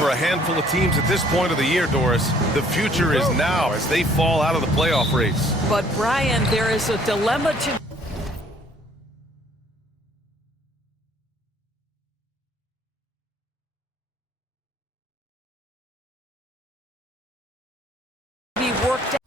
for a handful of teams at this point of the year, Doris. The future is now as they fall out of the playoff race. But, Brian, there is a dilemma to be worked out.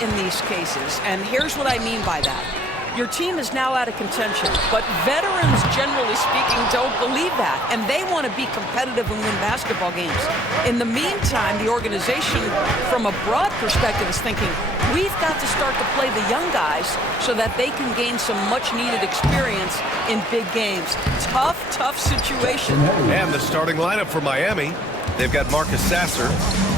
In these cases, and here's what I mean by that. Your team is now out of contention, but veterans, generally speaking, don't believe that, and they want to be competitive and win basketball games. In the meantime, the organization, from a broad perspective, is thinking, we've got to start to play the young guys so that they can gain some much-needed experience in big games. Tough situation. And the starting lineup for Miami. They've got Marcus Sasser.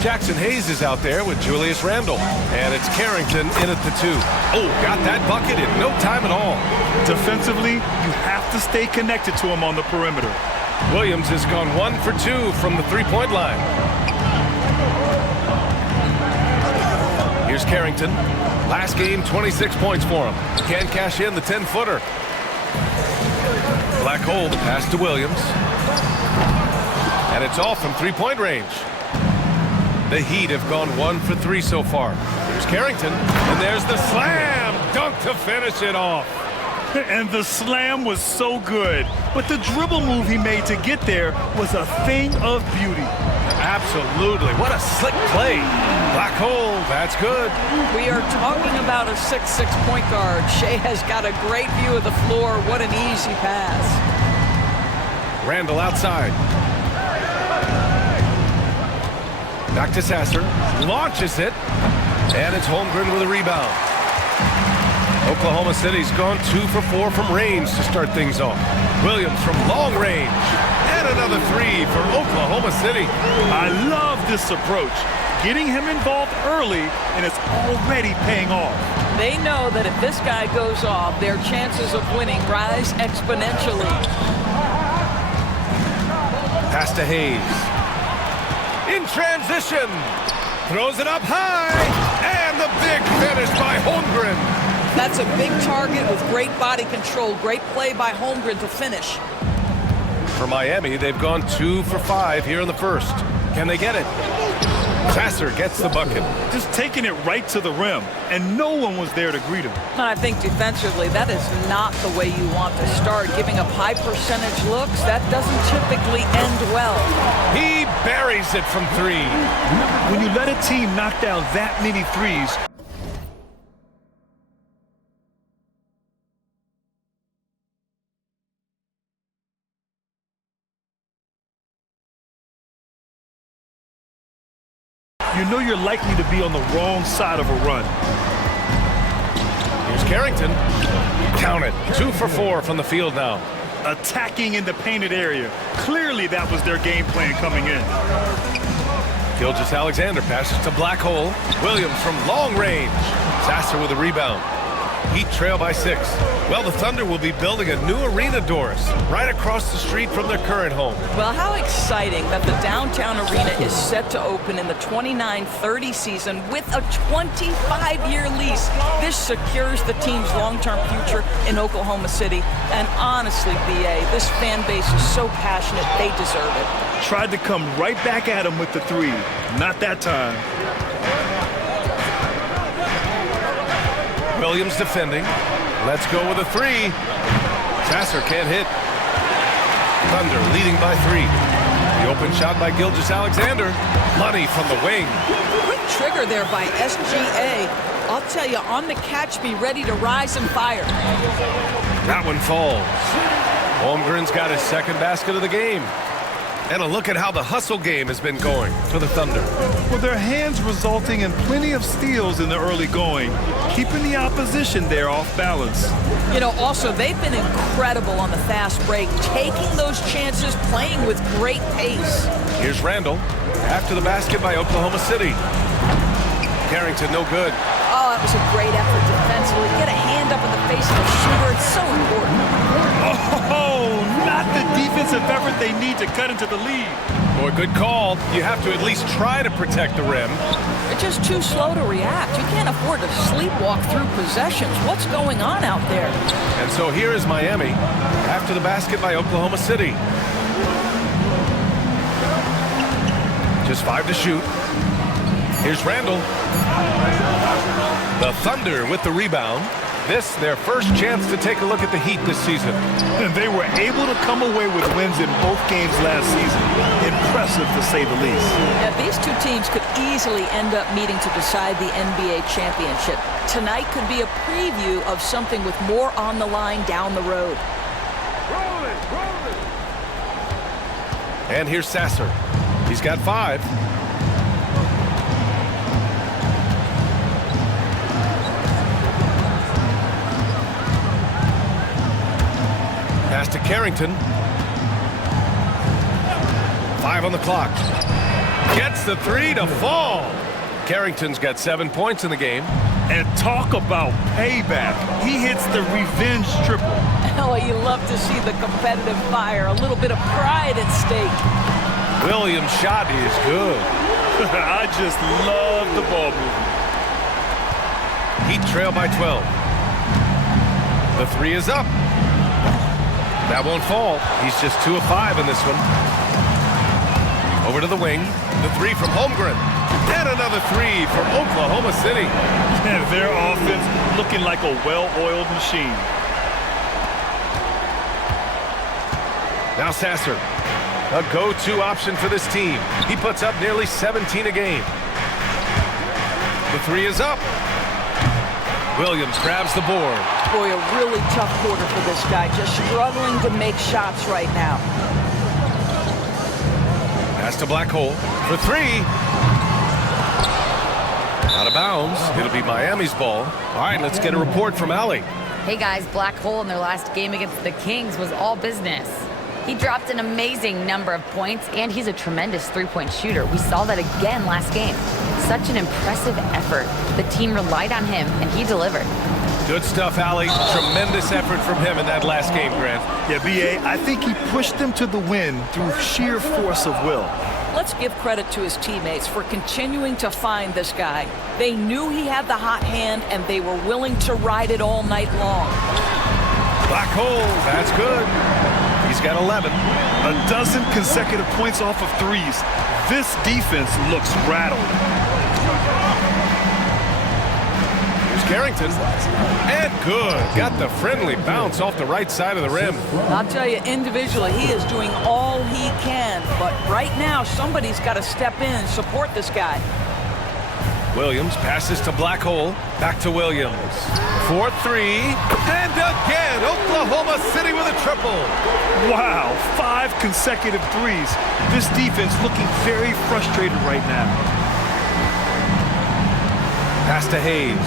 Jackson Hayes is out there with Julius Randle. And it's Carrington in at the 2. Oh, got that bucket in no time at all. Defensively, you have to stay connected to him on the perimeter. Williams has gone 1 for 2 from the three-point line. Here's Carrington. Last game, 26 points for him. Can't cash in the 10-footer. Black hole, the pass to Williams. And it's all from three-point range. The Heat have gone 1 for 3 so far. Here's Carrington, and there's the slam dunk to finish it off. And the slam was so good, but the dribble move he made to get there was a thing of beauty. Absolutely. What a slick play. Black hole, that's good. We are talking about a 6'6" point guard. Shea has got a great view of the floor. What an easy pass. Randle outside. Back to Sasser, launches it, and it's Holmgren with a rebound. Oklahoma City's gone 2 for 4 from range to start things off. Williams from long range, and another 3 for Oklahoma City. I love this approach, getting him involved early, and it's already paying off. They know that if this guy goes off, their chances of winning rise exponentially. Pass to Hayes. In transition, throws it up high, and the big finish by Holmgren. That's a big target with great body control. Great play by Holmgren to finish. For Miami, they've gone 2 for 5 here in the first. Can they get it? Sasser gets the bucket. Just taking it right to the rim, and no one was there to greet him. I think defensively, that is not the way you want to start. Giving up high percentage looks, that doesn't typically end well. He buries it from 3. When you let a team knock down that many threes, you know you're likely to be on the wrong side of a run. Here's Carrington. Count it. 2 for 4 from the field now. Attacking in the painted area. Clearly that was their game plan coming in. Gilgeous-Alexander passes to Black hole. Williams from long range. Sasser with a rebound. Heat trail by 6. Well, the Thunder will be building a new arena, Doris, right across the street from their current home. Well, how exciting that the downtown arena is set to open in the 29-30 season with a 25-year lease. This secures the team's long-term future in Oklahoma City. And honestly, BA, this fan base is so passionate, they deserve it. Tried to come right back at him with the 3. Not that time. Williams defending. Let's go with a 3. Sasser can't hit. Thunder leading by 3. The open shot by Gilgeous-Alexander. Money from the wing. Quick trigger there by SGA. I'll tell you, on the catch, be ready to rise and fire. That one falls. Holmgren's got his second basket of the game. And a look at how the hustle game has been going for the Thunder. Well, their hands resulting in plenty of steals in the early going, keeping the opposition there off balance. You know, also, they've been incredible on the fast break, taking those chances, playing with great pace. Here's Randall after the basket by Oklahoma City. Carrington, no good. Oh, that was a great effort defensively. Get a hand up in the face of the shooter. It's so important. Oh, not the defensive effort they need to cut into the lead. Boy, good call. You have to at least try to protect the rim. They're just too slow to react. You can't afford to sleepwalk through possessions. What's going on out there? And so here is Miami after the basket by Oklahoma City. Just 5 to shoot. Here's Randall. The Thunder with the rebound. This, their first chance to take a look at the Heat this season. And they were able to come away with wins in both games last season. Impressive, to say the least. Yeah, these two teams could easily end up meeting to decide the NBA championship. Tonight could be a preview of something with more on the line down the road. And here's Sasser. He's got 5. Pass to Carrington. 5 on the clock. Gets the 3 to fall. Carrington's got 7 points in the game. And talk about payback. He hits the revenge triple. Oh, you love to see the competitive fire. A little bit of pride at stake. Williams' shot is good. I just love the ball movement. Heat trail by 12. The 3 is up. That won't fall. He's just 2 of 5 in this one. Over to the wing. The 3 from Holmgren. And another 3 from Oklahoma City. And their offense looking like a well-oiled machine. Now Sasser. A go-to option for this team. He puts up nearly 17 a game. The 3 is up. Williams grabs the board. Boy, a really tough quarter for this guy. Just struggling to make shots right now. Pass to Black Hole for 3. Out of bounds. It'll be Miami's ball. All right, let's get a report from Allie. Hey guys, Black Hole in their last game against the Kings was all business. He dropped an amazing number of points, and he's a tremendous three-point shooter. We saw that again last game. Such an impressive effort. The team relied on him, and he delivered. Good stuff, Allie. Tremendous effort from him in that last game, Grant. Yeah, B.A., I think he pushed them to the win through sheer force of will. Let's give credit to his teammates for continuing to find this guy. They knew he had the hot hand, and they were willing to ride it all night long. Black Hole, that's good. He's got 11. A dozen consecutive points off of threes. This defense looks rattled. Here's Carrington. And good. Got the friendly bounce off the right side of the rim. I'll tell you, individually, he is doing all he can. But right now, somebody's got to step in and support this guy. Williams passes to Black Hole. Back to Williams. 4-3. And again, Oklahoma City with a triple. Wow, 5 consecutive threes. This defense looking very frustrated right now. Pass to Hayes.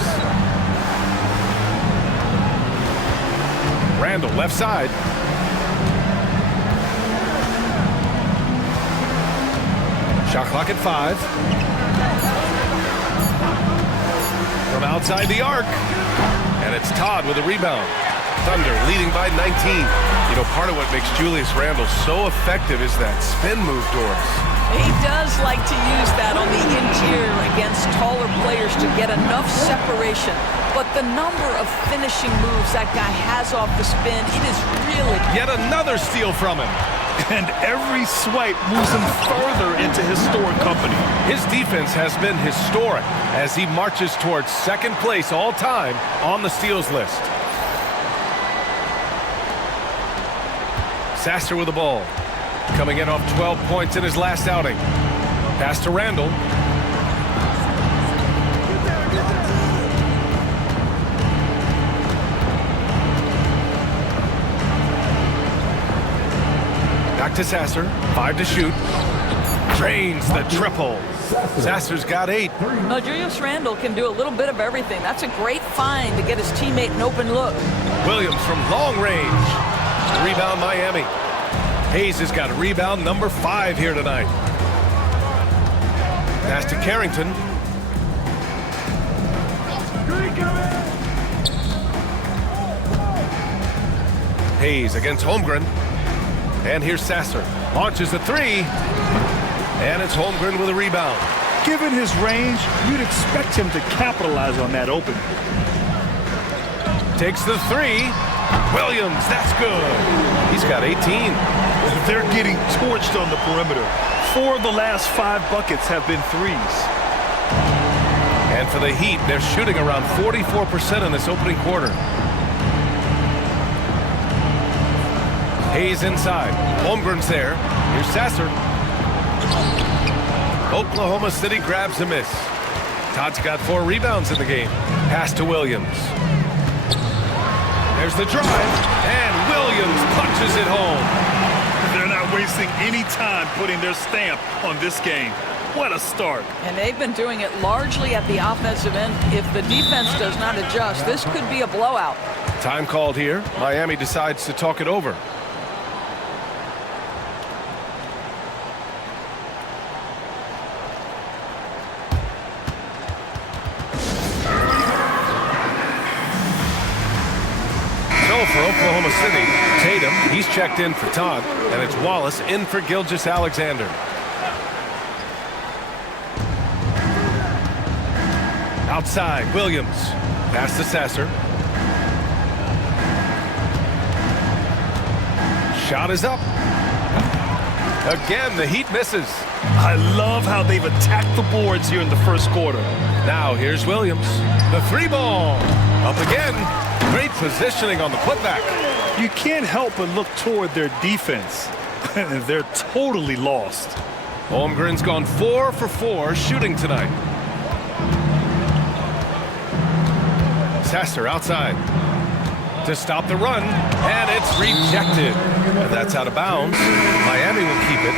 Randall, left side. Shot clock at 5. From outside the arc. And it's Todd with a rebound. Thunder leading by 19. You know, part of what makes Julius Randle so effective is that spin move, Doris. He does like to use that on the interior against taller players to get enough separation. But the number of finishing moves that guy has off the spin, it is really... Yet another steal from him. And every swipe moves him further into historic company. His defense has been historic as he marches towards second place all time on the steals list. Sasser with the ball. Coming in off 12 points in his last outing. Pass to Randall. Back to Sasser. 5 to shoot. Drains the triple. Sasser's got 8. Now, Julius Randle can do a little bit of everything. That's a great find to get his teammate an open look. Williams from long range. Rebound Miami. Hayes has got rebound number 5 here tonight. Pass to Carrington. Hayes against Holmgren. And here's Sasser. Launches a 3. And it's Holmgren with a rebound. Given his range, you'd expect him to capitalize on that open. Takes the 3. Williams, that's good. He's got 18. They're getting torched on the perimeter. 4 of the last 5 buckets have been threes. And for the Heat, they're shooting around 44% in this opening quarter. Hayes inside. Holmgren's there. Here's Sasser. Oklahoma City grabs a miss. Todd's got 4 rebounds in the game. Pass to Williams. There's the drive, and Williams punches it home. They're not wasting any time putting their stamp on this game. What a start. And they've been doing it largely at the offensive end. If the defense does not adjust, this could be a blowout. Time called here. Miami decides to talk it over. For Oklahoma City, Tatum, he's checked in for Todd, and it's Wallace in for Gilgeous-Alexander. Outside, Williams. Pass to Sasser. Shot is up. Again, the Heat misses. I love how they've attacked the boards here in the first quarter. Now here's Williams. The 3-ball. Up again. Great positioning on the putback. You can't help but look toward their defense. They're totally lost. Holmgren's gone 4 for 4 shooting tonight. Sasser outside to stop the run, and it's rejected. And that's out of bounds. Miami will keep it.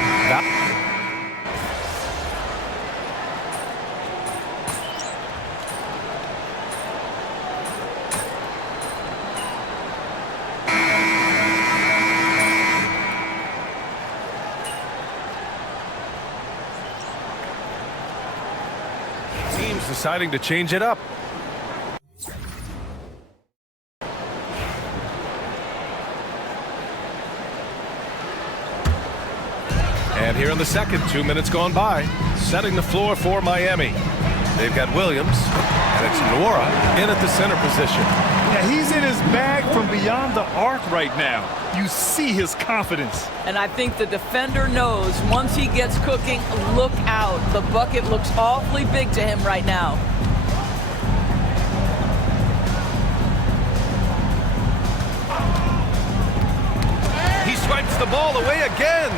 Team's deciding to change it up. And here in the second, 2 minutes gone by, setting the floor for Miami. They've got Williams, and it's Nwora in at the center position. Yeah, he's in his bag from beyond the arc right now. You see his confidence. And I think the defender knows once he gets cooking, look out. The bucket looks awfully big to him right now. He swipes the ball away again.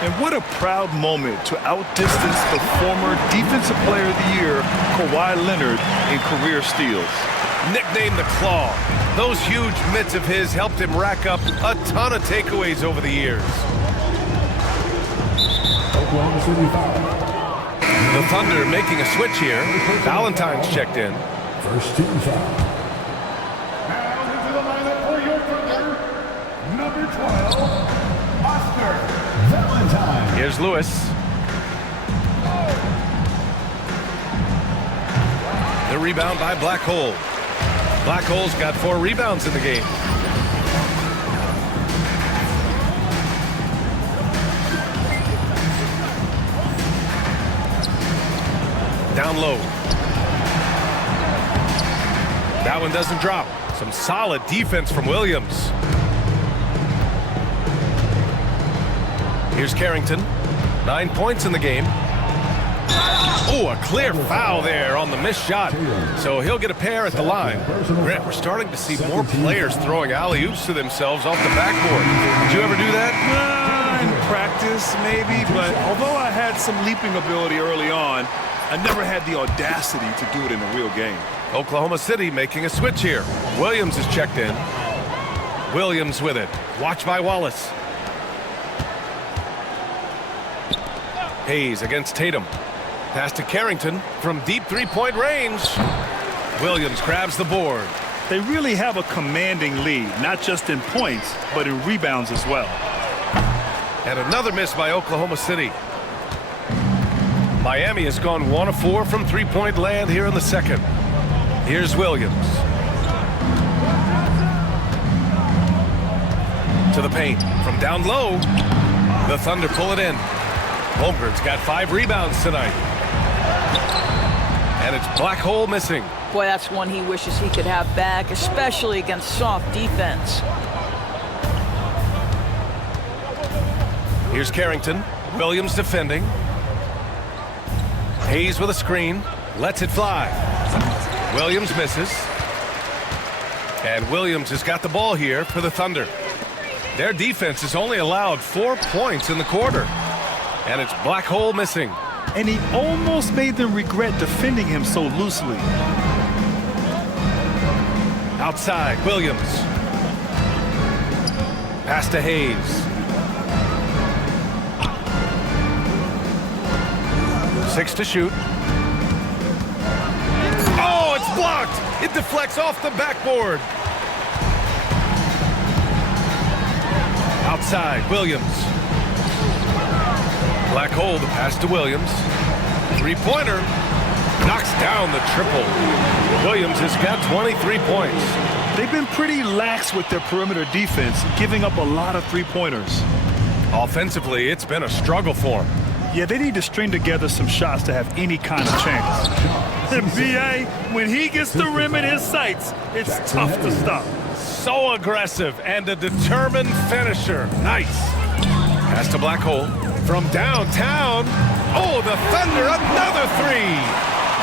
And what a proud moment to outdistance the former Defensive Player of the Year, Kawhi Leonard, in career steals. Nicknamed the Claw. Those huge mitts of his helped him rack up a ton of takeaways over the years. The Thunder making a switch here. Valentine's checked in. First team foul. Now into the lineup for your Thunder, number 12, Oscar Valentine. Here's Lewis. The rebound by Black Hole. Black Hole's got 4 rebounds in the game. Down low. That one doesn't drop. Some solid defense from Williams. Here's Carrington. 9 points in the game. Oh, a clear foul there on the missed shot. So he'll get a pair at the line. Grant, we're starting to see more players throwing alley-oops to themselves off the backboard. Did you ever do that? In practice, maybe, but although I had some leaping ability early on, I never had the audacity to do it in a real game. Oklahoma City making a switch here. Williams is checked in. Williams with it. Watch by Wallace. Hayes against Tatum. Pass to Carrington from deep three-point range. Williams grabs the board. They really have a commanding lead, not just in points, but in rebounds as well. And another miss by Oklahoma City. Miami has gone 1 of 4 from three-point land here in the second. Here's Williams. To the paint. From down low, the Thunder pull it in. Holmgren's got 5 rebounds tonight. And it's Black Hole missing. Boy, that's one he wishes he could have back, especially against soft defense. Here's Carrington. Williams defending. Hayes with a screen. Lets it fly. Williams misses. And Williams has got the ball here for the Thunder. Their defense has only allowed 4 points in the quarter. And it's Black Hole missing. And he almost made them regret defending him so loosely. Outside, Williams. Pass to Hayes. Six to shoot. Oh, it's blocked! It deflects off the backboard. Outside, Williams. Black Hole, the pass to Williams. Three-pointer. Knocks down the triple. Williams has got 23 points. They've been pretty lax with their perimeter defense, giving up a lot of three-pointers. Offensively, it's been a struggle for them. Yeah, they need to string together some shots to have any kind of chance. B.A., when he gets the rim in his sights, it's tough to stop. So aggressive and a determined finisher. Nice. Pass to Black Hole. From downtown. Oh, the Thunder, another three.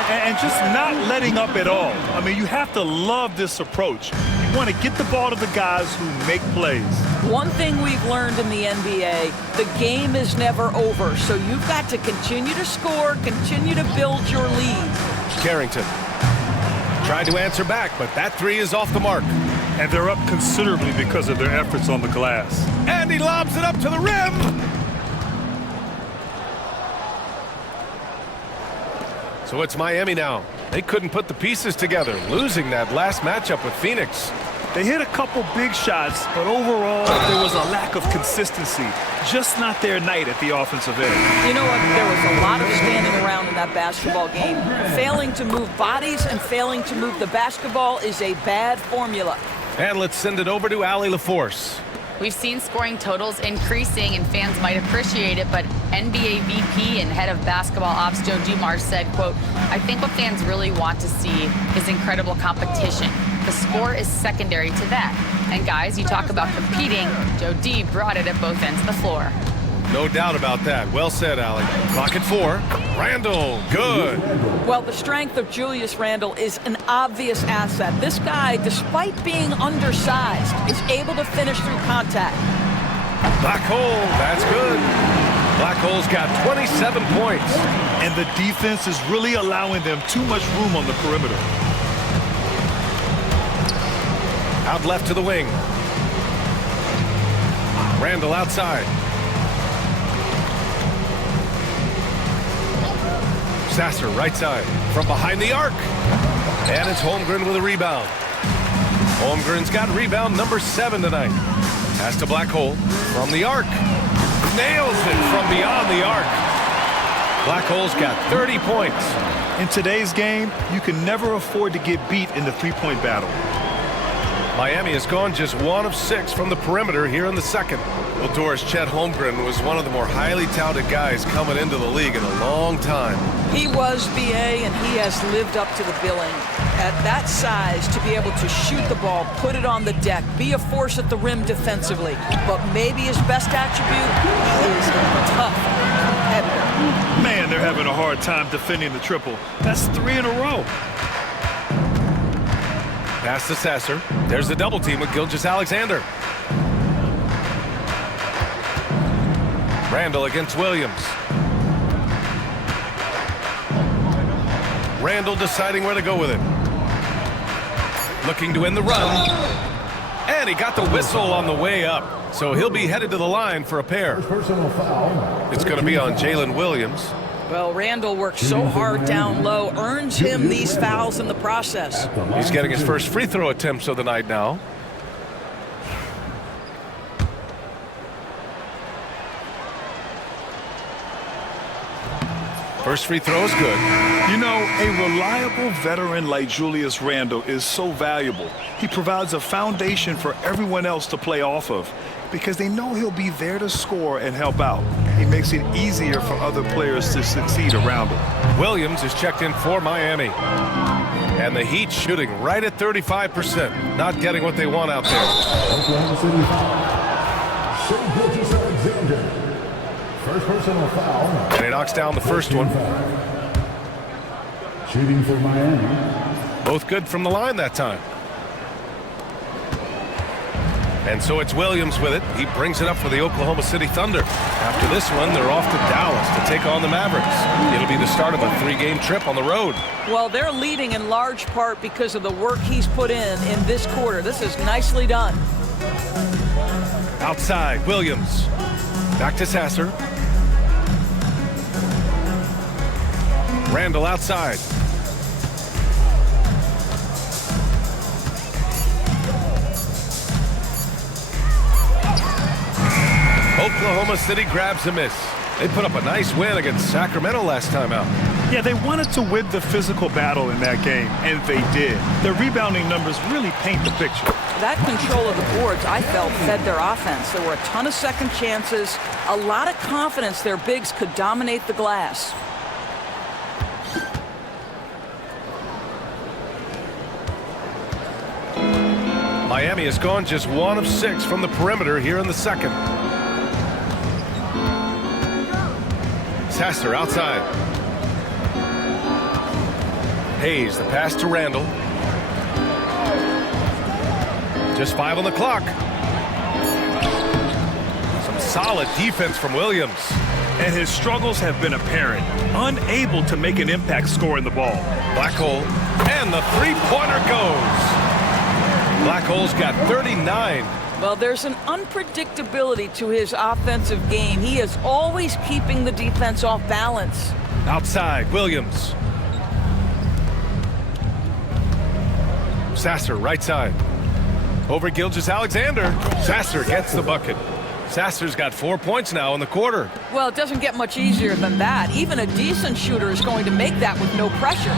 And just not letting up at all. I mean, you have to love this approach. You want to get the ball to the guys who make plays. One thing we've learned in the NBA, the game is never over, so you've got to continue to score, continue to build your lead. Carrington tried to answer back, but that three is off the mark. And they're up considerably because of their efforts on the glass. And he lobs it up to the rim. So it's Miami now. They couldn't put the pieces together, losing that last matchup with Phoenix. They hit a couple big shots, but overall, there was a lack of consistency. Just not their night at the offensive end. You know what? There was a lot of standing around in that basketball game. Failing to move bodies and failing to move the basketball is a bad formula. And let's send it over to Allie LaForce. We've seen scoring totals increasing, and fans might appreciate it, but NBA VP and head of basketball ops Joe Dumars said, quote, "I think what fans really want to see is incredible competition. The score is secondary to that. And guys, you talk about competing, Joe D brought it at both ends of the floor." No doubt about that. Well said, Allie. Clock at 4. Randall, good. Well, the strength of Julius Randle is an obvious asset. This guy, despite being undersized, is able to finish through contact. Black Hole, that's good. Black Hole's got 27 points. And the defense is really allowing them too much room on the perimeter. Out left to the wing. Randall outside. Sasser right side from behind the arc. And it's Holmgren with a rebound. Holmgren's got rebound number 7 tonight. Pass to Black Hole from the arc. Nails it from beyond the arc. Black Hole's got 30 points. In today's game, you can never afford to get beat in the three-point battle. Miami has gone just 1 of 6 from the perimeter here in the second. Well, Doris, Chet Holmgren was one of the more highly touted guys coming into the league in a long time. He was, BA, and he has lived up to the billing. At that size, to be able to shoot the ball, put it on the deck, be a force at the rim defensively. But maybe his best attribute, he is a tough competitor. Man, they're having a hard time defending the triple. That's 3 in a row. Pass to Sasser. There's the double team with Gilgeous-Alexander. Randall against Williams. Randall deciding where to go with it. Looking to end the run. And he got the whistle on the way up. So he'll be headed to the line for a pair. Personal foul. It's going to be on Jalen Williams. Well, Randall worked so hard down low, earns him these fouls in the process. He's getting his first free throw attempts of the night now. First free throw is good. You know, a reliable veteran like Julius Randle is so valuable. He provides a foundation for everyone else to play off of because they know he'll be there to score and help out. He makes it easier for other players to succeed around him. Williams is checked in for Miami. And the Heat shooting right at 35%. Not getting what they want out there. Oklahoma City foul. Shea Gilgeous-Alexander. First personal foul. And he knocks down the first one. Shooting for Miami. Both good from the line that time. And so it's Williams with it. He brings it up for the Oklahoma City Thunder. After this one, they're off to Dallas to take on the Mavericks. It'll be the start of a 3-game trip on the road. Well, they're leading in large part because of the work he's put in this quarter. This is nicely done. Outside, Williams. Back to Sasser. Randall outside. Oklahoma City grabs a miss. They put up a nice win against Sacramento last time out. Yeah, they wanted to win the physical battle in that game, and they did. Their rebounding numbers really paint the picture. That control of the boards, I felt, fed their offense. There were a ton of second chances, a lot of confidence their bigs could dominate the glass. Miami has gone just 1 of 6 from the perimeter here in the second. Sasser outside. Hayes, the pass to Randall. Just 5 on the clock. Some solid defense from Williams. And his struggles have been apparent. Unable to make an impact scoring the ball. Black hole. And the three-pointer goes. Black hole's got 39. Well, there's an unpredictability to his offensive game. He is always keeping the defense off balance. Outside, Williams. Sasser, right side. Over Gilgeous-Alexander. Sasser gets the bucket. Sasser's got 4 points now in the quarter. Well, it doesn't get much easier than that. Even a decent shooter is going to make that with no pressure.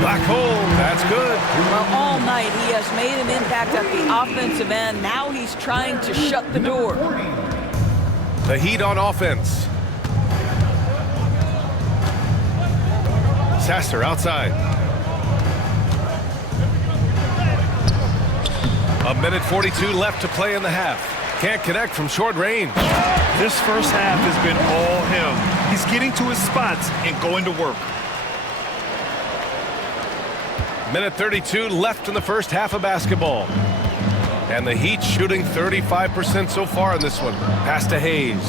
Black hole, that's good. Well, all night he has made an impact at the offensive end. Now he's trying to shut the door. The Heat on offense. Sasser outside. A minute 42 left to play in the half. Can't connect from short range. This first half has been all him. He's getting to his spots and going to work. Minute 32 left in the first half of basketball. And the Heat shooting 35% so far in this one. Pass to Hayes.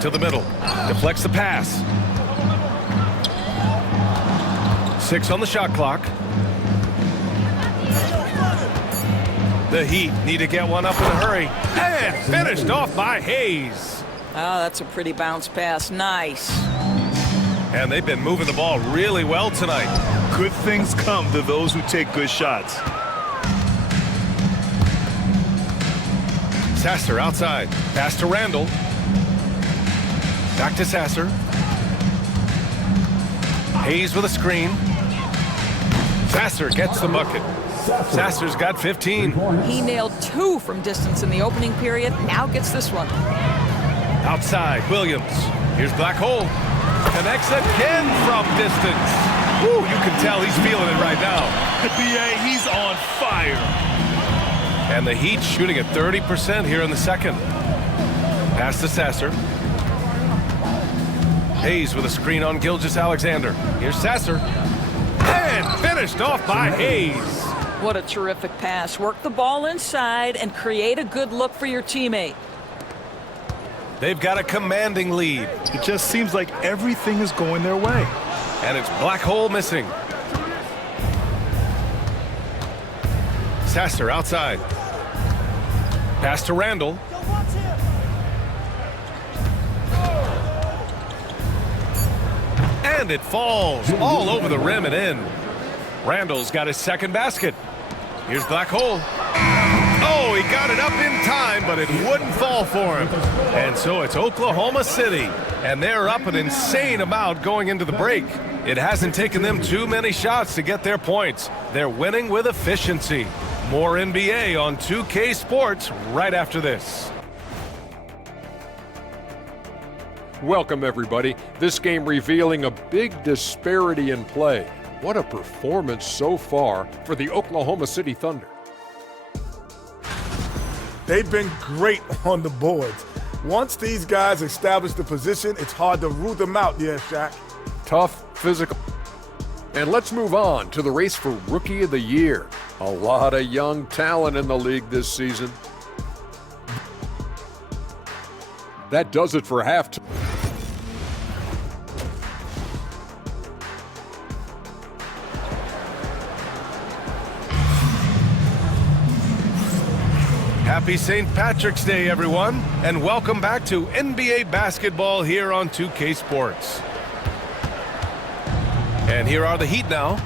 To the middle. Deflects the pass. 6 on the shot clock. The Heat need to get one up in a hurry. And finished off by Hayes. Oh, that's a pretty bounce pass. Nice. And they've been moving the ball really well tonight. Good things come to those who take good shots. Sasser outside. Pass to Randall. Back to Sasser. Hayes with a screen. Sasser gets the bucket. Sasser's got 15. He nailed 2 from distance in the opening period. Now gets this one. Outside, Williams. Here's Black Hole. Connects again from distance. Woo, you can tell he's feeling it right now. BA, he's on fire. And the Heat shooting at 30% here in the second. Pass to Sasser. Hayes with a screen on Gilgeous-Alexander. Here's Sasser. And finished off by Hayes. What a terrific pass. Work the ball inside and create a good look for your teammate. They've got a commanding lead. It just seems like everything is going their way. And it's Black Hole missing. Sasser outside. Pass to Randall. And it falls all over the rim and in. Randall's got his second basket. Here's Black Hole. Oh, he got it up in time, but it wouldn't fall for him. And so it's Oklahoma City, and they're up an insane amount going into the break. It hasn't taken them too many shots to get their points. They're winning with efficiency. More NBA on 2K Sports right after this. Welcome, everybody. This game revealing a big disparity in play. What a performance so far for the Oklahoma City Thunder. They've been great on the boards. Once these guys establish the position, it's hard to root them out, yeah, Shaq. Tough, physical. And let's move on to the race for Rookie of the Year. A lot of young talent in the league this season. That does it for halftime. Happy St. Patrick's Day, everyone, and welcome back to NBA basketball here on 2K Sports. And here are the Heat now.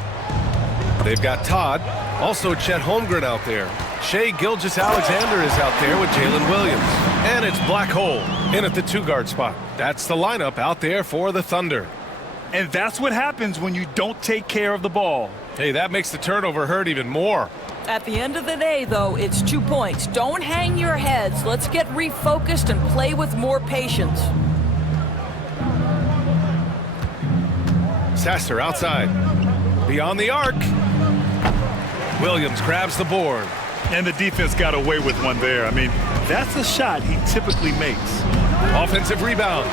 They've got Todd, also Chet Holmgren out there. Shai Gilgeous-Alexander is out there with Jalen Williams. And it's Black Hole in at the two-guard spot. That's the lineup out there for the Thunder. And that's what happens when you don't take care of the ball. Hey, that makes the turnover hurt even more. At the end of the day, though, it's 2 points. Don't hang your heads. Let's get refocused and play with more patience. Sasser outside. Beyond the arc. Williams grabs the board. And the defense got away with one there. I mean, that's a shot he typically makes. Offensive rebound.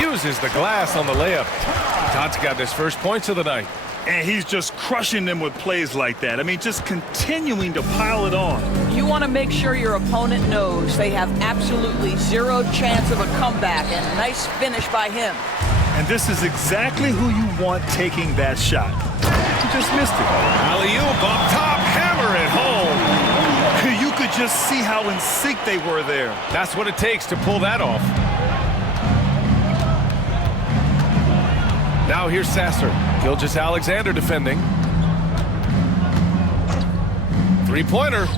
Uses the glass on the layup. Todd's got his first points of the night. And he's just crushing them with plays like that. I mean, just continuing to pile it on. You want to make sure your opponent knows they have absolutely zero chance of a comeback, and nice finish by him. And this is exactly who you want taking that shot. He just missed it. Alley-oop up top, hammer it home. You could just see how in sync they were there. That's what it takes to pull that off. Now here's Sasser. Gilgeous-Alexander defending. Three-pointer.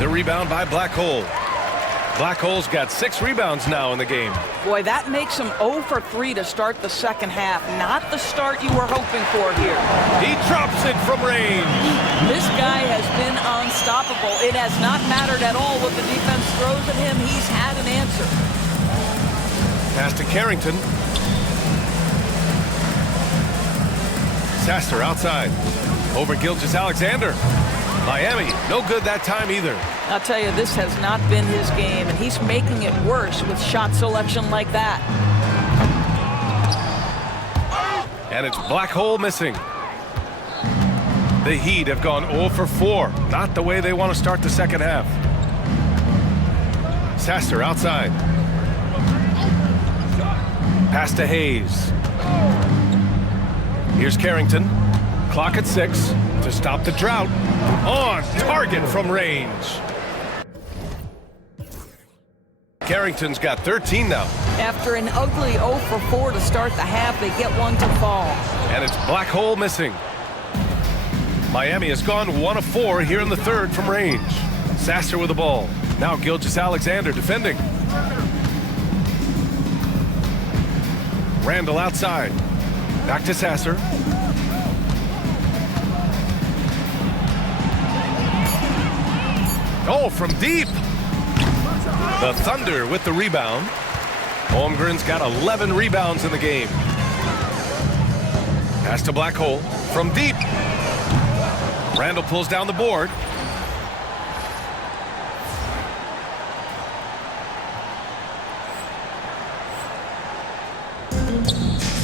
The rebound by Black Hole. Black Hole's got 6 rebounds now in the game. Boy, that makes him 0 for 3 to start the second half. Not the start you were hoping for here. He drops it from range. This guy has been unstoppable. It has not mattered at all what the defense throws at him. He's had an answer. Pass to Carrington. Sasser outside. Over Gilgeous-Alexander. Miami, no good that time either. I'll tell you, this has not been his game, and he's making it worse with shot selection like that. And it's Black Hole missing. The Heat have gone 0 for 4. Not the way they want to start the second half. Sasser outside. Pass to Hayes. Here's Carrington. Clock at 6 to stop the drought. On target from range. Carrington's got 13 now. After an ugly 0 for 4 to start the half, they get one to fall. And it's Black Hole missing. Miami has gone 1 of 4 here in the third from range. Sasser with the ball. Now Gilgeous-Alexander defending. Randall outside. Back to Sasser. Oh, from deep. The Thunder with the rebound. Holmgren's got 11 rebounds in the game. Pass to Black Hole from deep. Randall pulls down the board.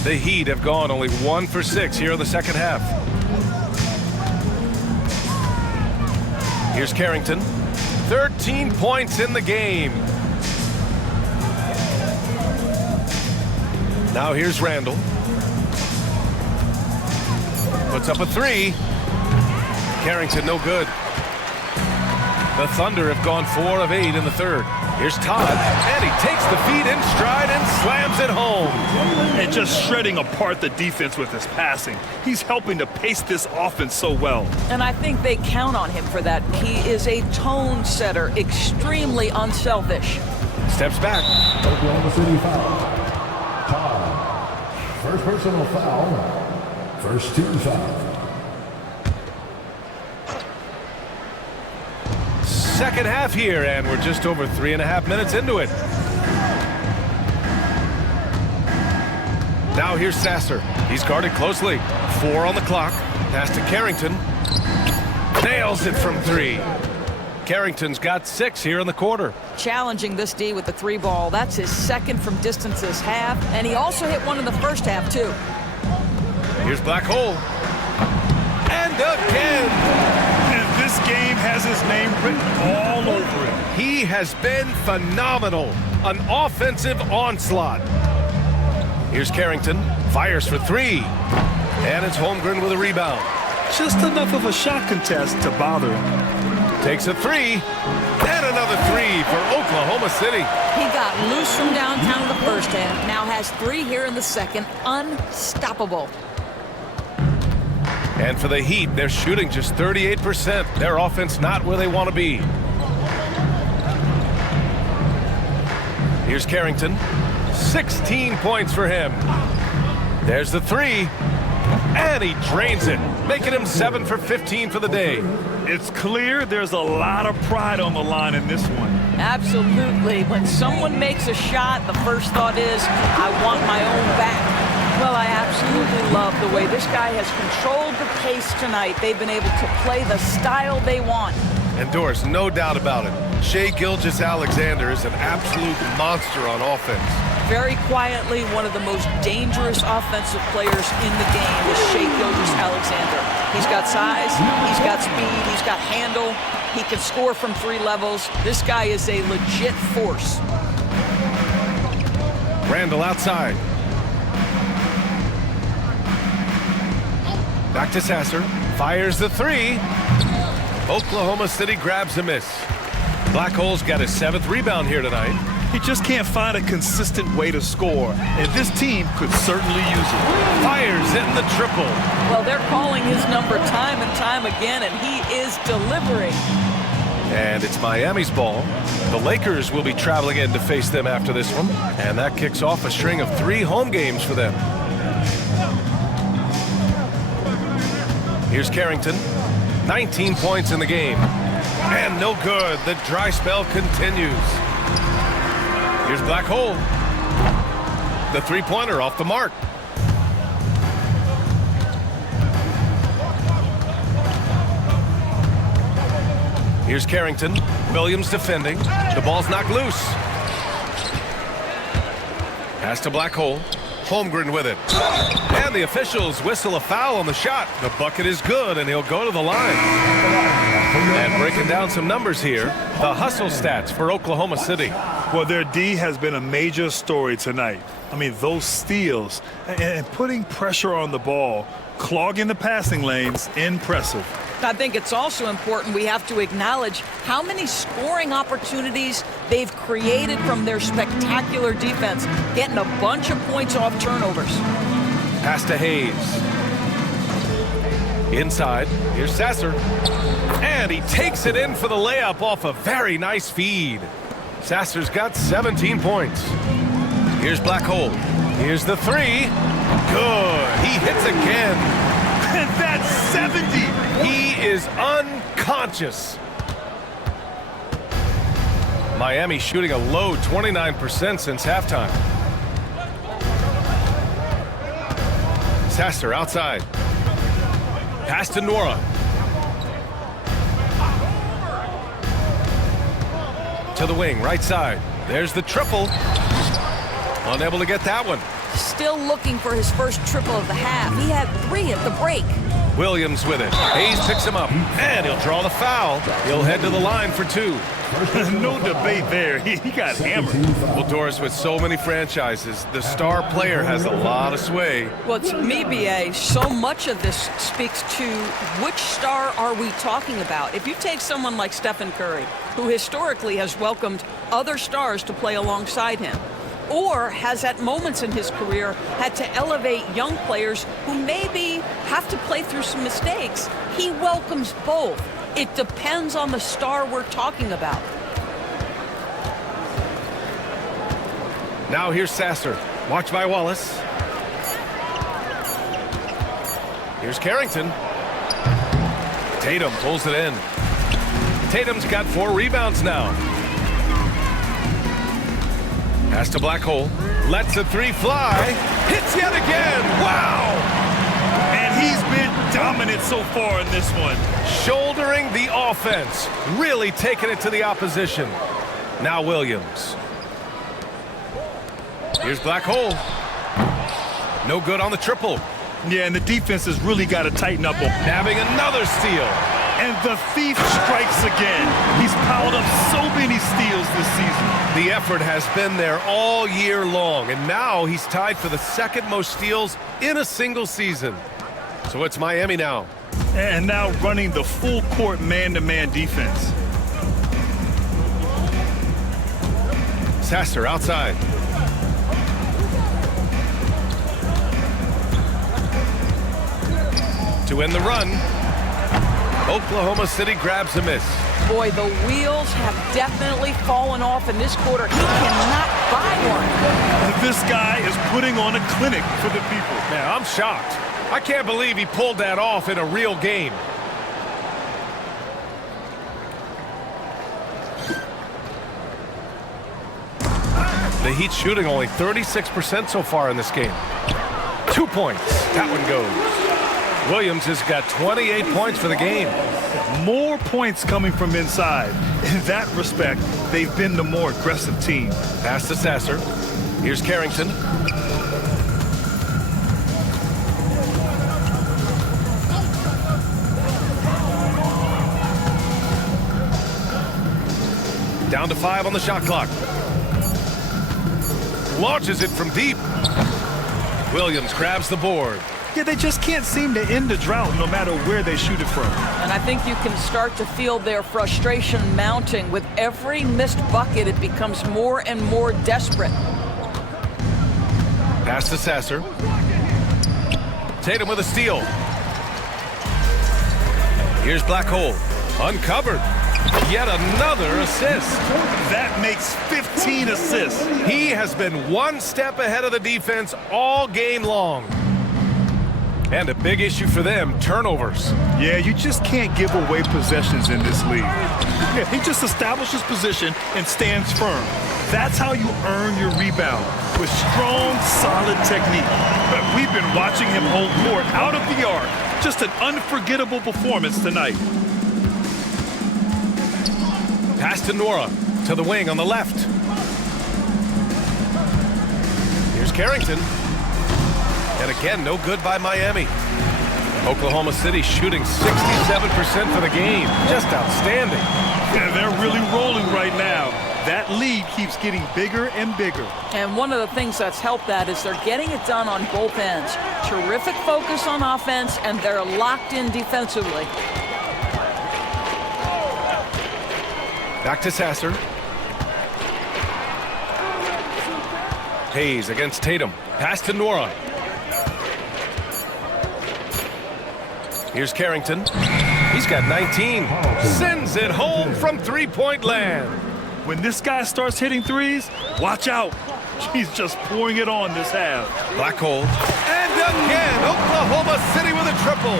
The Heat have gone only 1 for 6 here in the second half. Here's Carrington. 13 points in the game. Now here's Randall. Puts up a 3. Carrington, no good. The Thunder have gone 4 of 8 in the third. Here's Todd, and he takes the feed in stride and slams it home. And just shredding apart the defense with his passing. He's helping to pace this offense so well. And I think they count on him for that. He is a tone setter, extremely unselfish. Steps back. Oklahoma City foul. Todd. First personal foul. First team foul. Second half here, and we're just over 3.5 minutes into it. Now here's Sasser. He's guarded closely. 4 on the clock. Pass to Carrington. Nails it from 3. Carrington's got 6 here in the quarter. Challenging this D with the 3 ball. That's his second from distance this half, and he also hit one in the first half, too. Here's Black Hole. And again! This game has his name written all over it. He has been phenomenal. An offensive onslaught. Here's Carrington. Fires for 3. And it's Holmgren with a rebound. Just enough of a shot contest to bother him. Takes a 3. And another 3 for Oklahoma City. He got loose from downtown in the first half. Now has 3 here in the second. Unstoppable. And for the Heat, they're shooting just 38%. Their offense not where they want to be. Here's Carrington. 16 points for him. There's the 3. And he drains it, making him 7 for 15 for the day. It's clear there's a lot of pride on the line in this one. Absolutely. When someone makes a shot, the first thought is, I want my own back. Well, I absolutely love the way this guy has controlled the pace tonight. They've been able to play the style they want. And Doris, no doubt about it, Shai Gilgeous-Alexander is an absolute monster on offense. Very quietly, one of the most dangerous offensive players in the game is Shai Gilgeous-Alexander. He's got size, he's got speed, he's got handle, he can score from 3 levels. This guy is a legit force. Randall outside. Back to Sasser. Fires the 3. Oklahoma City grabs a miss. Black Hole's got his 7th rebound here tonight. He just can't find a consistent way to score, and this team could certainly use it. Fires in the triple. Well, they're calling his number time and time again, and he is delivering. And it's Miami's ball. The Lakers will be traveling in to face them after this one, and that kicks off a string of 3 home games for them. Here's Carrington. 19 points in the game. And no good. The dry spell continues. Here's Black Hole. The 3-pointer off the mark. Here's Carrington. Williams defending. The ball's knocked loose. Pass to Black Hole. Holmgren with it. And the officials whistle a foul on the shot. The bucket is good, and he'll go to the line. And breaking down some numbers here, the hustle stats for Oklahoma City. Well, their D has been a major story tonight. I mean, those steals and putting pressure on the ball, clogging the passing lanes, impressive. I think it's also important we have to acknowledge how many scoring opportunities they've created from their spectacular defense, getting a bunch of points off turnovers. Pass to Hayes. Inside, here's Sasser. And he takes it in for the layup off a very nice feed. Sasser's got 17 points. Here's Black Hole. Here's the 3. Good. He hits again. And that's 70. He is unconscious. Miami shooting a low 29% since halftime. Sasser outside. Pass to Nora. To the wing, right side. There's the triple. Unable to get that one. Still looking for his first triple of the half. He had 3 at the break. Williams with it. Hayes picks him up, and he'll draw the foul. He'll head to the line for 2. No debate there. He got hammered. Well, Doris, with so many franchises, the star player has a lot of sway. Well, to me, BA, so much of this speaks to which star are we talking about. If you take someone like Stephen Curry, who historically has welcomed other stars to play alongside him, or has at moments in his career had to elevate young players who maybe have to play through some mistakes, he welcomes both. It depends on the star we're talking about. Now here's Sasser. Watch by Wallace. Here's Carrington. Tatum pulls it in. Tatum's got 4 rebounds now. Pass to Black Hole. Lets a 3 fly. Hits yet again. Wow! And he's been dominant so far in this one. Shouldering the offense. Really taking it to the opposition. Now Williams. Here's Black Hole. No good on the triple. Yeah, and the defense has really got to tighten up. Nabbing another steal. And the thief strikes again. He's piled up so many steals this season. The effort has been there all year long, and now he's tied for the 2nd most steals in a single season. So it's Miami now. And now running the full court man-to-man defense. Sasser outside. To end the run, Oklahoma City grabs a miss. Boy, the wheels have definitely fallen off in this quarter. He cannot buy one. This guy is putting on a clinic for the people. Man, I'm shocked. I can't believe he pulled that off in a real game. The Heat shooting only 36% so far in this game. 2 points. That one goes. Williams has got 28 points for the game. More points coming from inside. In that respect, they've been the more aggressive team. Pass to Sasser. Here's Carrington. Down to 5 on the shot clock. Launches it from deep. Williams grabs the board. Yeah, they just can't seem to end the drought no matter where they shoot it from. And I think you can start to feel their frustration mounting. With every missed bucket, it becomes more and more desperate. Pass to Sasser. Tatum with a steal. Here's Black Hole. Uncovered. Yet another assist. That makes 15 assists. He has been one step ahead of the defense all game long. And a big issue for them, turnovers. Yeah, you just can't give away possessions in this league. Yeah, he just establishes position and stands firm. That's how you earn your rebound, with strong, solid technique. But we've been watching him hold court out of the arc. Just an unforgettable performance tonight. Pass to Nora, to the wing on the left. Here's Carrington. And again, no good by Miami. Oklahoma City shooting 67% for the game. Just outstanding. Yeah, they're really rolling right now. That lead keeps getting bigger and bigger. And one of the things that's helped that is they're getting it done on both ends. Terrific focus on offense, and they're locked in defensively. Back to Sasser. Hayes against Tatum. Pass to Nora. Here's Carrington. He's got 19. Sends it home from three-point land. When this guy starts hitting threes, watch out. He's just pouring it on this half. Black Hole. And again, Oklahoma City with a triple.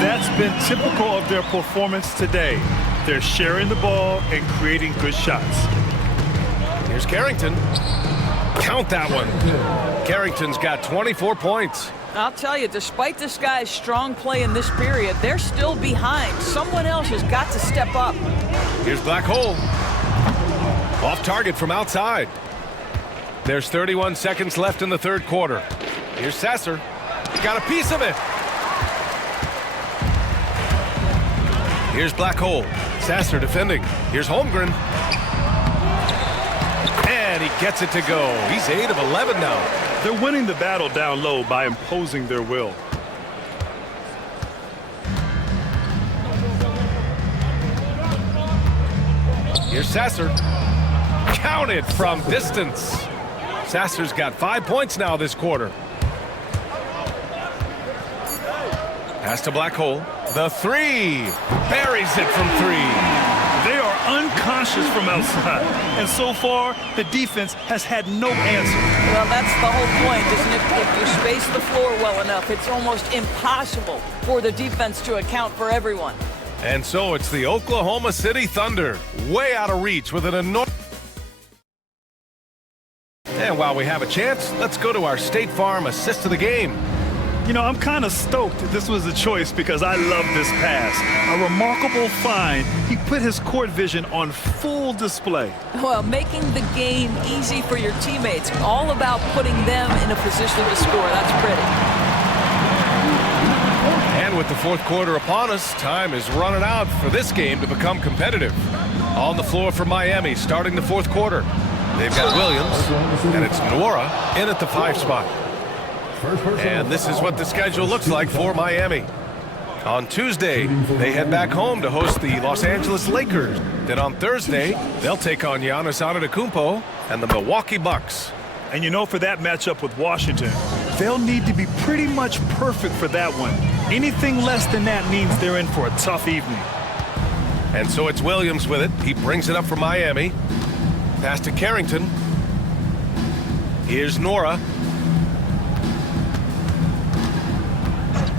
That's been typical of their performance today. They're sharing the ball and creating good shots. Here's Carrington. Count that one. Carrington's got 24 points. I'll tell you, despite this guy's strong play in this period, they're still behind. Someone else has got to step up. Here's Black Hole. Off target from outside. There's 31 seconds left in the third quarter. Here's Sasser. Got a piece of it. Here's Black Hole. Sasser defending. Here's Holmgren. And he gets it to go. He's 8 of 11 now. They're winning the battle down low by imposing their will. Here's Sasser. Counted from distance. Sasser's got 5 points now this quarter. Pass to Black Hole. The three. Buries it from 3. They are unconscious from outside. And so far, the defense has had no answer. Well, that's the whole point, isn't it? If you space the floor well enough, it's almost impossible for the defense to account for everyone. And so it's the Oklahoma City Thunder, way out of reach with an enormous... And while we have a chance, let's go to our State Farm assist of the game. You know, I'm kind of stoked that this was a choice because I love this pass. A remarkable find. He put his court vision on full display. Well, making the game easy for your teammates. All about putting them in a position to score. That's pretty. And with the fourth quarter upon us, time is running out for this game to become competitive. On the floor for Miami, starting the fourth quarter. They've got Williams, and it's Nora in at the 5 spot. And this is what the schedule looks like for Miami. On Tuesday, they head back home to host the Los Angeles Lakers. Then on Thursday, they'll take on Giannis Antetokounmpo and the Milwaukee Bucks. And you know, for that matchup with Washington, they'll need to be pretty much perfect for that one. Anything less than that means they're in for a tough evening. And so it's Williams with it. He brings it up for Miami. Pass to Carrington. Here's Nora.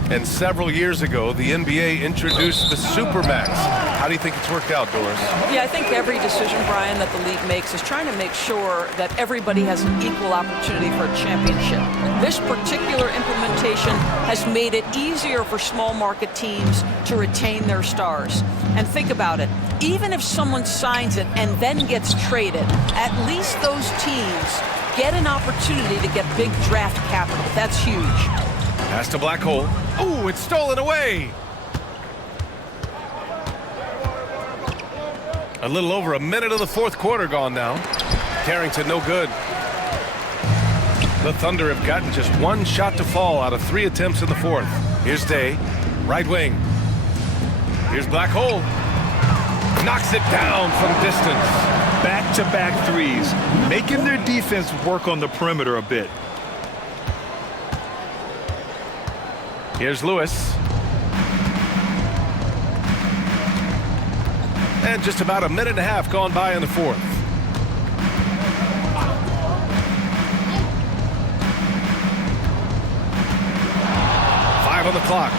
And several years ago, the NBA introduced the Supermax. How do you think it's worked out, Doris? Yeah, I think every decision, Brian, that the league makes is trying to make sure that everybody has an equal opportunity for a championship. This particular implementation has made it easier for small market teams to retain their stars. And think about it. Even if someone signs it and then gets traded, at least those teams get an opportunity to get big draft capital. That's huge. Pass to Black Hole. Oh, it's stolen away. A little over a minute of the fourth quarter gone now. Carrington, no good. The Thunder have gotten just 1 shot to fall out of 3 attempts in the fourth. Here's Day, right wing. Here's Black Hole. Knocks it down from distance. Back-to-back threes, making their defense work on the perimeter a bit. Here's Lewis. And just about a minute and a half gone by in the fourth. On the clock.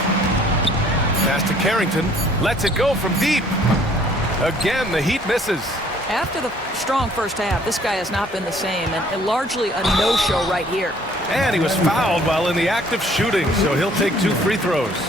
Pass to Carrington. Lets it go from deep. Again, the Heat misses. After the strong first half, this guy has not been the same, and largely a no-show right here. And he was fouled while in the act of shooting, so he'll take 2 free throws.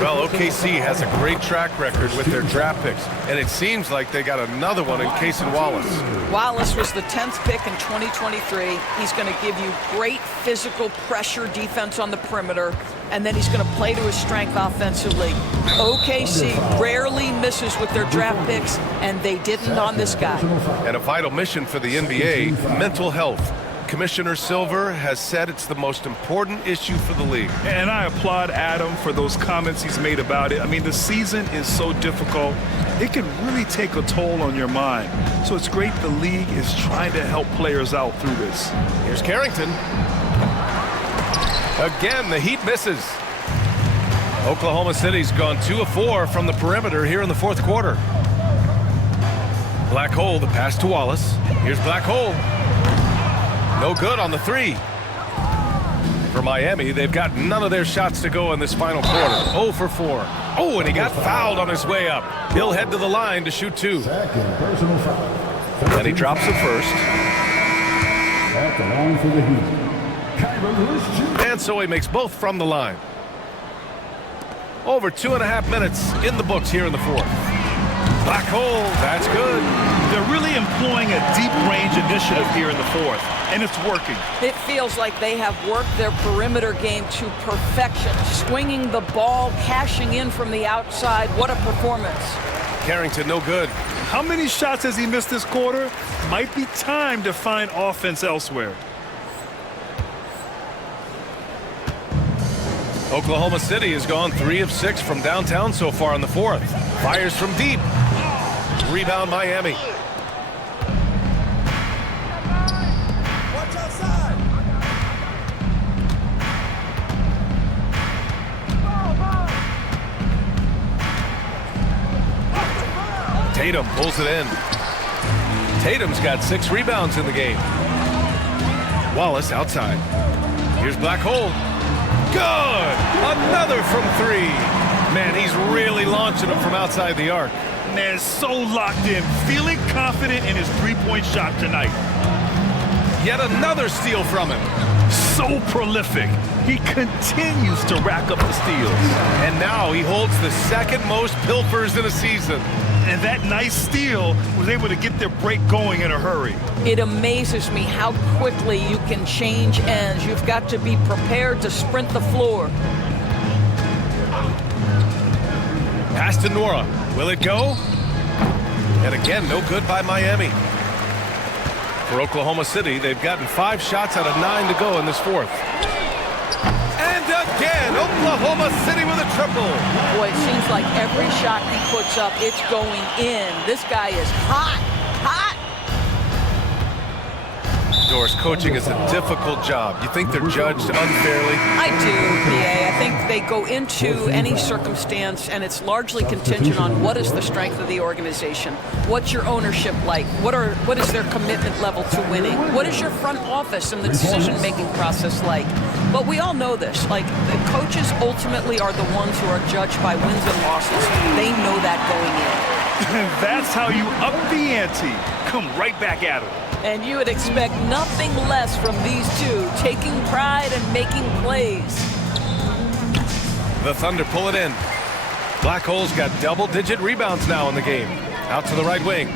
Well, OKC has a great track record with their draft picks, and it seems like they got another one in Cason Wallace. Wallace was the 10th pick in 2023. He's going to give you great physical pressure defense on the perimeter, and then he's going to play to his strength offensively. OKC rarely misses with their draft picks, and they didn't on this guy. And a vital mission for the NBA, mental health. Commissioner Silver has said it's the most important issue for the league. And I applaud Adam for those comments he's made about it. I mean, the season is so difficult. It can really take a toll on your mind. So it's great the league is trying to help players out through this. Here's Carrington. Again, the Heat misses. Oklahoma City's gone 2 of 4 from the perimeter here in the fourth quarter. Black Hole, the pass to Wallace. Here's Black Hole. No good on the 3. For Miami, they've got none of their shots to go in this final quarter. 0 for 4. Oh, and he got fouled on his way up. He'll head to the line to shoot 2. Second personal foul. And he drops the first. At the line for the Heat. And so he makes both from the line. Over 2.5 minutes in the books here in the fourth. Black Hole, that's good. They're really employing a deep range initiative here in the fourth, and it's working. It feels like they have worked their perimeter game to perfection, swinging the ball, cashing in from the outside. What a performance. Carrington, no good. How many shots has he missed this quarter? Might be time to find offense elsewhere. Oklahoma City has gone 3 of 6 from downtown so far in the fourth. Fires from deep. Rebound Miami. Watch outside. Tatum pulls it in. Tatum's got 6 rebounds in the game. Wallace outside. Here's Black Hole. Good! Another from 3. Man, he's really launching them from outside the arc. Man, so locked in, feeling confident in his three-point shot tonight. Yet another steal from him. So prolific. He continues to rack up the steals. And now he holds the second most pilfers in a season. And that nice steal was able to get their break going in a hurry. It amazes me how quickly you can change ends. You've got to be prepared to sprint the floor. Pass to Nora. Will it go? And again, no good by Miami. For Oklahoma City, they've gotten 5 shots out of 9 to go in this fourth. And again, Oklahoma City with a triple. Boy, it seems like every shot he puts up, it's going in. This guy is hot, hot. Doris, coaching is a difficult job. You think they're judged unfairly? I do, BA. I think they go into any circumstance, and it's largely contingent on what is the strength of the organization. What's your ownership like? What is their commitment level to winning? What is your front office and the decision-making process like? But we all know this. Like, the coaches ultimately are the ones who are judged by wins and losses. They know that going in. That's how you up the ante. Come right back at him. And you would expect nothing less from these two, taking pride and making plays. The Thunder pull it in. Black Hole's got double-digit rebounds now in the game. Out to the right wing.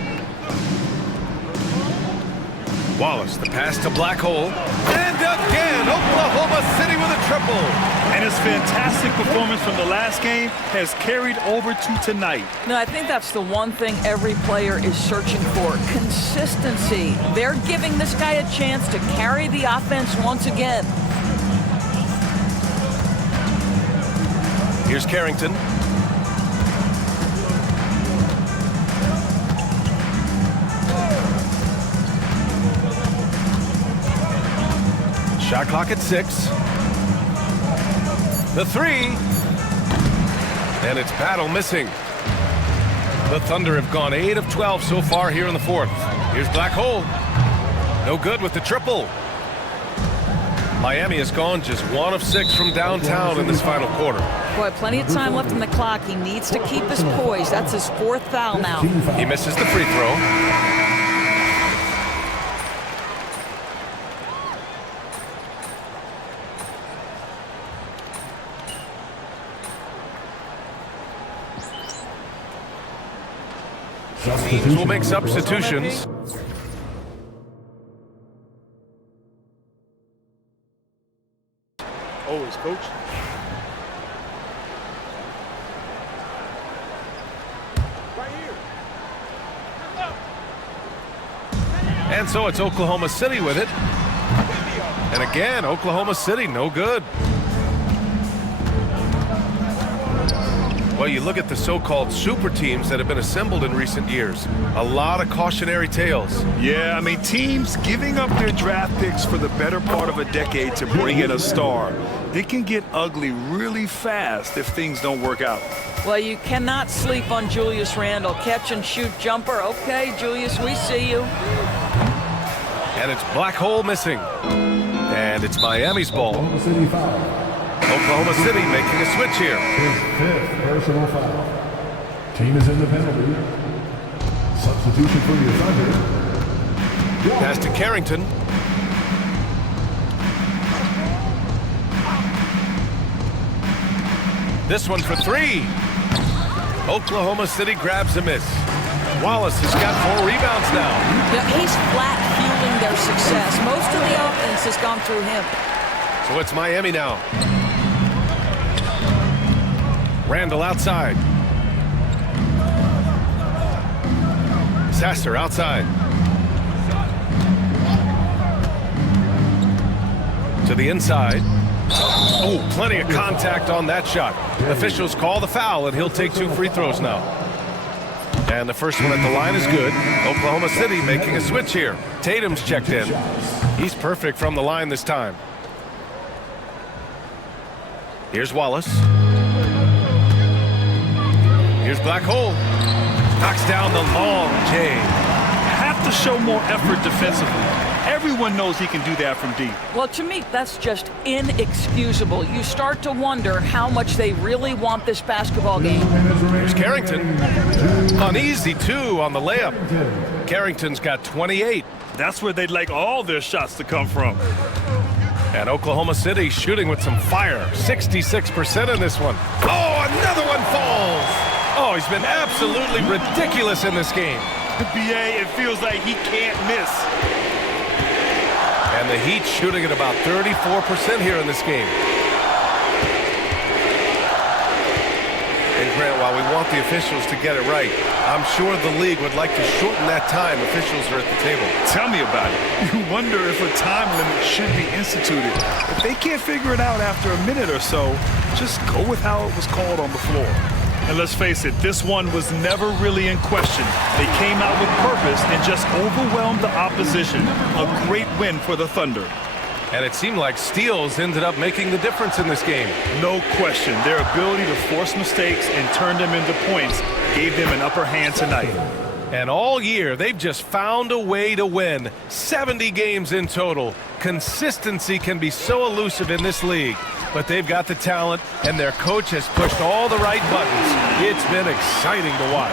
Wallace, the pass to Black Hole. And again, Oklahoma City with a triple. And his fantastic performance from the last game has carried over to tonight. No, I think that's the one thing every player is searching for, consistency. They're giving this guy a chance to carry the offense once again. Here's Carrington. Shot clock at 6. The 3. And it's Battle missing. The Thunder have gone 8 of 12 so far here in the fourth. Here's Black Hole. No good with the triple. Miami has gone just 1 of 6 from downtown in this final quarter. Boy, plenty of time left in the clock. He needs to keep his poise. That's his 4th foul now. He misses the free throw. Teams will make substitutions. Always, coach. And so it's Oklahoma City with it. And again, Oklahoma City, no good. Well, you look at the so-called super teams that have been assembled in recent years. A lot of cautionary tales. Yeah, I mean, teams giving up their draft picks for the better part of a decade to bring in a star. It can get ugly really fast if things don't work out. Well, you cannot sleep on Julius Randle. Catch and shoot jumper. Okay, Julius, we see you. And it's Black Hole missing. And it's Miami's ball. Oklahoma City foul. Oklahoma City making a switch here. His 5th personal foul. Team is in the penalty. Substitution for your Thunder. Pass to Carrington. This one for 3. Oklahoma City grabs a miss. Wallace has got 4 rebounds now. Yeah, he's flat fueling their success. Most of the offense has gone through him. So it's Miami now. Randall outside. Sasser outside. To the inside. Oh, plenty of contact on that shot. Officials call the foul, and he'll take 2 free throws now. And the first one at the line is good. Oklahoma City making a switch here. Tatum's checked in. He's perfect from the line this time. Here's Wallace. Here's Black Hole. Knocks down the long J. Have to show more effort defensively. Everyone knows he can do that from deep. Well, to me, that's just inexcusable. You start to wonder how much they really want this basketball game. Here's Carrington. An easy 2 on the layup. Carrington's got 28. That's where they'd like all their shots to come from. And Oklahoma City shooting with some fire. 66% in this one. Oh, another one falls. Oh, he's been absolutely ridiculous in this game. BA, it feels like he can't miss. And the Heat shooting at about 34% here in this game. And Grant, while we want the officials to get it right, I'm sure the league would like to shorten that time officials are at the table. Tell me about it. You wonder if a time limit should be instituted. If they can't figure it out after a minute or so, just go with how it was called on the floor. And let's face it, this one was never really in question. They came out with purpose and just overwhelmed the opposition. A great win for the Thunder. And it seemed like steals ended up making the difference in this game. No question. Their ability to force mistakes and turn them into points gave them an upper hand tonight. And all year, they've just found a way to win. 70 games in total. Consistency can be so elusive in this league, but they've got the talent, and their coach has pushed all the right buttons. It's been exciting to watch.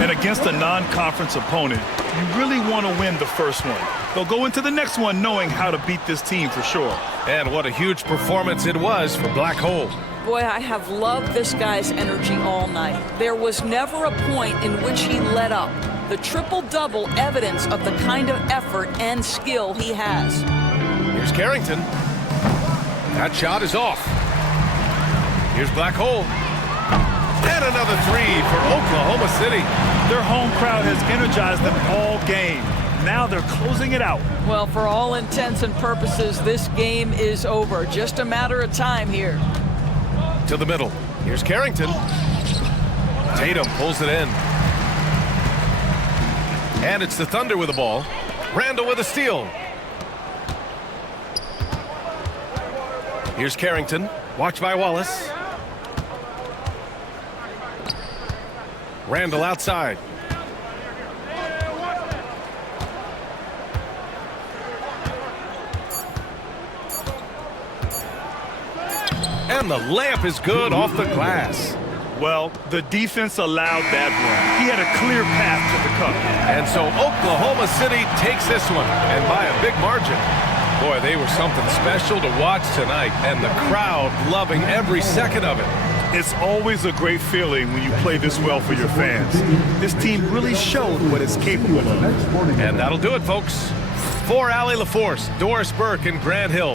And against a non-conference opponent, you really want to win the first one. They'll go into the next one knowing how to beat this team for sure. And what a huge performance it was for Black Hole. Boy, I have loved this guy's energy all night. There was never a point in which he let up. The triple-double evidence of the kind of effort and skill he has. Here's Carrington. That shot is off. Here's Black Hole. And another 3 for Oklahoma City. Their home crowd has energized them all game. Now they're closing it out. Well, for all intents and purposes, this game is over. Just a matter of time here. To the middle. Here's Carrington. Tatum pulls it in. And it's the Thunder with the ball. Randall with a steal. Here's Carrington. Watched by Wallace. Randall outside. And the layup is good off the glass. Well, the defense allowed that one. He had a clear path to the cup. And so Oklahoma City takes this one, and by a big margin. Boy, they were something special to watch tonight, and the crowd loving every second of it. It's always a great feeling when you play this well for your fans. This team really showed what it's capable of. And that'll do it, folks. For Allie LaForce, Doris Burke, and Grant Hill.